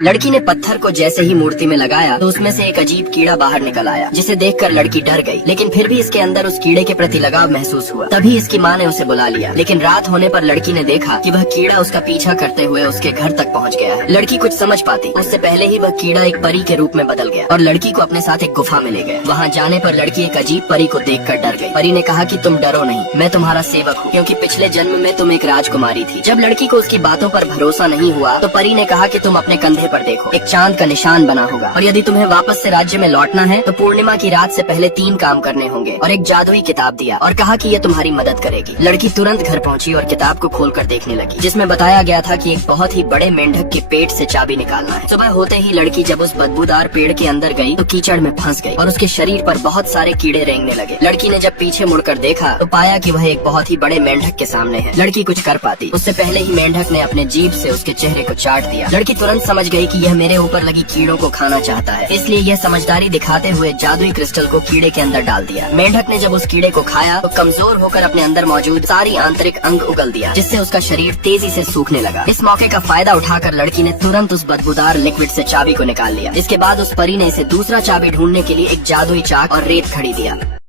लड़की ने पत्थर को जैसे ही मूर्ति में लगाया तो उसमें से एक अजीब कीड़ा बाहर निकल आया, जिसे देखकर लड़की डर गई। लेकिन फिर भी इसके अंदर उस कीड़े के प्रति लगाव महसूस हुआ। तभी इसकी माँ ने उसे बुला लिया। लेकिन रात होने पर लड़की ने देखा कि वह कीड़ा उसका पीछा करते हुए उसके घर तक पहुँच गया है। लड़की कुछ समझ पाती उससे पहले ही वह कीड़ा एक परी के रूप में बदल गया और लड़की को अपने साथ एक गुफा में ले गया। वहाँ जाने पर लड़की एक अजीब परी को देखकर डर गई। परी ने कहा कि तुम डरो नहीं, मैं तुम्हारा सेवक हूँ, क्योंकि पिछले जन्म में तुम एक राजकुमारी थी। जब लड़की को उसकी बातों पर भरोसा नहीं हुआ तो परी ने कहा कि तुम अपने कंधे पर देखो, एक चांद का निशान बना होगा, और यदि तुम्हें वापस से राज्य में लौटना है तो पूर्णिमा की रात से पहले 3 काम करने होंगे, और एक जादुई किताब दिया और कहा कि यह तुम्हारी मदद करेगी। लड़की तुरंत घर पहुंची और किताब को खोलकर देखने लगी, जिसमें बताया गया था कि एक बहुत ही बड़े मेंढक के पेट से चाबी निकालना है। सुबह होते ही लड़की जब उस बदबूदार पेड़ के अंदर गई तो कीचड़ में फंस गई और उसके शरीर पर बहुत सारे कीड़े रेंगने लगे। लड़की ने जब पीछे मुड़कर देखा तो पाया कि वह एक बहुत ही बड़े मेंढक के सामने है। लड़की कुछ कर पाती उससे पहले ही मेंढक ने अपने जीभ से उसके चेहरे को चाट दिया। लड़की तुरंत समझ गई कि यह मेरे ऊपर लगी कीड़ों को खाना चाहता है, इसलिए यह समझदारी दिखाते हुए जादुई क्रिस्टल को कीड़े के अंदर डाल दिया। मेंढक ने जब उस कीड़े को खाया तो कमजोर होकर अपने अंदर मौजूद सारी आंतरिक अंग उगल दिया, जिससे उसका शरीर तेजी से सूखने लगा। इस मौके का फायदा उठाकर लड़की ने तुरंत उस बदबूदार लिक्विड से चाबी को निकाल लिया। इसके बाद उस परी ने इसे दूसरा चाबी ढूंढने के लिए एक जादुई चाक और रेत खड़ी दिया।